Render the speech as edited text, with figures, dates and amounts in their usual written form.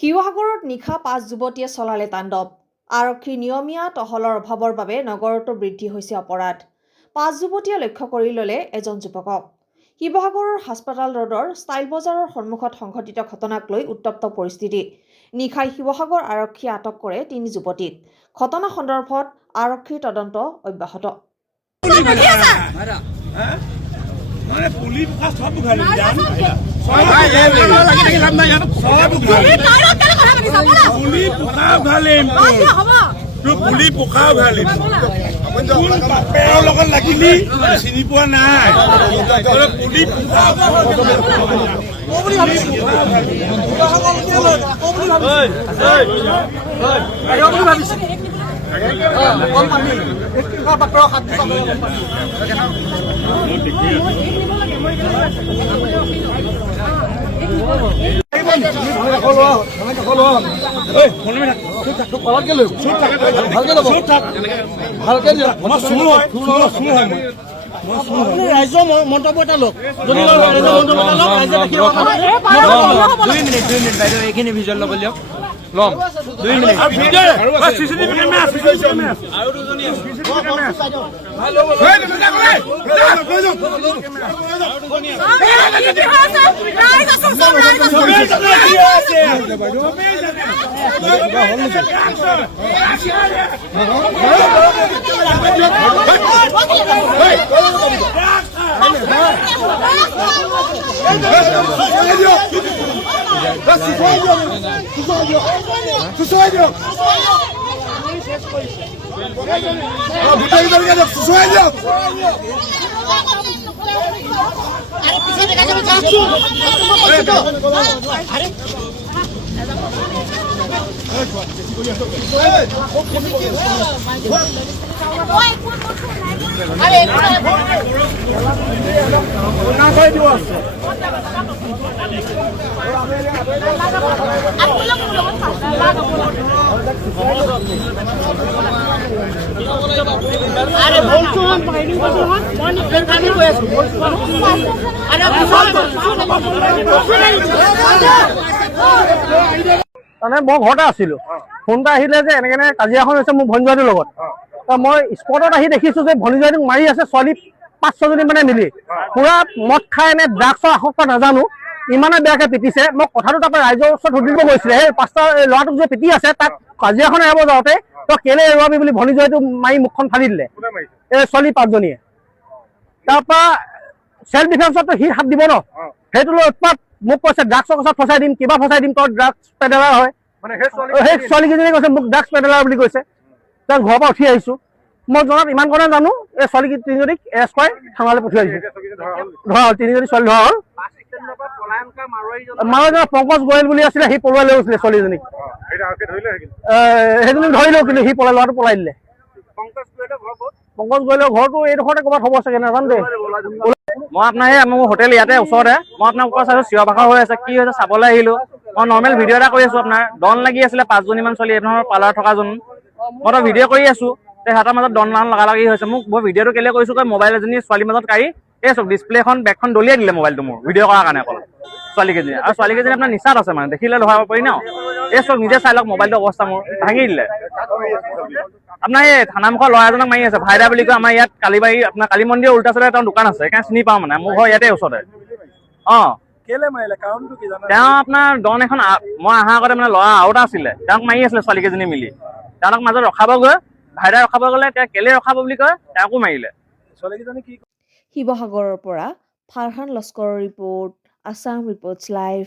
শিৱসাগৰত নিশা ৫ যুৱতীয়ে চলালে তাণ্ডৱ। আৰক্ষীৰ নিয়মীয়া টহলৰ অভাৱৰ বাবে নগৰতো বৃদ্ধি হৈছে অপৰাধ। ৫ যুৱতীয়ে লক্ষ্য কৰি ল'লে এজন যুৱকক। শিৱসাগৰৰ হাস্পতাল ৰোডৰ ষ্টাইল বজাৰৰ সন্মুখত সংঘটিত ঘটনাক লৈ উত্তপ্ত পৰিস্থিতি। নিশাই শিৱসাগৰ আৰক্ষীয়ে আটক কৰে ৩ যুৱতীক। ঘটনা সন্দৰ্ভত আৰক্ষীৰ তদন্ত অব্যাহত। চিনি পোৱা নাই ৰাইজৰ মন্তব্য এটা লওক। যদি এইখিনি ভিজুৱেল ল'ব দিয়ক। ল'ম 2 মিনিট। মই ঘৰতে আছিলো, ফোন এটা আহিলে যে এনেকে কাজিয়াখন হৈছে মোৰ ভনীজনীৰ লগত। মই স্পটত আহি দেখিছো যে ভনীজনীক মাৰি আছে ছোৱালী ৫-৬জনী মানে মিলি। পুৰা মদ খাই এনে ড্ৰাগছৰ আসক্ত নাজানো, ইমানে বেয়াকে পিটিছে। মই কথাটো তাৰপৰা ৰাইজৰ ওচৰত সুধিব গৈছিলে, সেই ৫টা ল'ৰাটোক যে পিটি আছে তাক কাজিয়াখন এৰাব যাওঁতে তই কেলে এৰুৱাবি বুলি ভনীজনীটো মাৰি মুখখন ফালি দিলে এই ছোৱালী 5জনীয়ে। তাৰপৰা চেল্ফ ডিফেন্সতো সি হাত দিব ন, সেইটো লৈ উৎপাত। মোক কৈছে ড্ৰাগছৰ কথা ফচাই দিম, কিবা ফচাই দিম, তই ড্ৰাগছ পেডেলাৰ হয়। সেই ছোৱালীকেইজনী কৈছে মোক ড্ৰাগছ পেডেলাৰ বুলি কৈছে। তাৰ ঘৰৰ পৰা উঠি আহিছো। মই জনাত ইমান কথা জানো, এই ছোৱালী 3জনীক এৰেষ্ট কৰি থানালৈ পঠিয়াইছো। ধৰা হ'ল 3জনী ছোৱালী ধৰা হ'ল। মাৰোৱাৰী পংকজ গোৱেল বুলি আছিলে, সি পলুৱাই লৈ গৈছিলে ছোৱালীজনীক। সেইজনীক ধৰিলেও কিন্তু সি পলাই, ল'ৰাটো পলাই দিলে। পংকজ গোৱেলৰ ঘৰটো এইডোখৰতে ক'ৰবাত হ'ব চাগে, নাজানো দেই। মই আপোনাৰ মোৰ হোটেল ইয়াতে ওচৰতে, মই আপোনাৰ ওপৰত চাইছো চিঞৰ বাখৰ হৈ আছে, কি হৈছে চাবলৈ আহিলো। মই নৰ্মেল ভিডিঅ' এটা কৰি আছো, আপোনাৰ ডন লাগি আছিলে 5জনীমান ছোৱালী এইধৰণৰ পাৰ্লাৰ থকাজন। মই তো ভিডিঅ' কৰি আছো, সিহঁতৰ মাজত ডন লগা লাগি হৈছে। মোক মই ভিডিঅ'টো কেলে কৰিছো, মোবাইল এজনী ছোৱালীৰ মাজত কাঢ়ি এই চব ডিছপ্লেখন বেগখন দলিয়াই দিলে মোবাইলটো মোৰ ভিডিঅ' কৰাৰ কাৰণে অকল ছোৱালীকেইজনী। আৰু ছোৱালীকেইজনী আপোনাৰ নিচাত আছে, মানে দেখিলে ধৰাব পাৰি ন। এই চব নিজে চাই লওক, মোবাইলটো অৱস্থা মোৰ ভাঙি দিলে। আপোনাৰ এই থানামুখৰ ল'ৰা এজনক মাৰি আছে, ভাইদা বুলি কয়। আমাৰ ইয়াত কালীবাৰী আপোনাৰ কালী মন্দিৰৰ উল্টা চাইডে তেওঁৰ দোকান আছে, সেইকাৰণে চিনি পাওঁ মানে। মোৰ ঘৰ ইয়াতে ওচৰতে। তেওঁ আপোনাৰ ডন এখন, মই অহাৰ আগতে মানে ল'ৰা আৰু এটা আছিলে, তেওঁক মাৰি আছিলে ছোৱালীকেইজনী মিলি। তেওঁলোক মাজত ৰখাব গৈ ভাইদাই ৰখাব গ'লে, তেওঁ কেলে ৰখাব বুলি কয়, তেওঁকো মাৰিলে। শিৱসাগৰৰ পৰা ফাৰহান লস্কৰৰ ৰিপৰ্ট, আছাম ৰিপৰ্টছ লাইভ।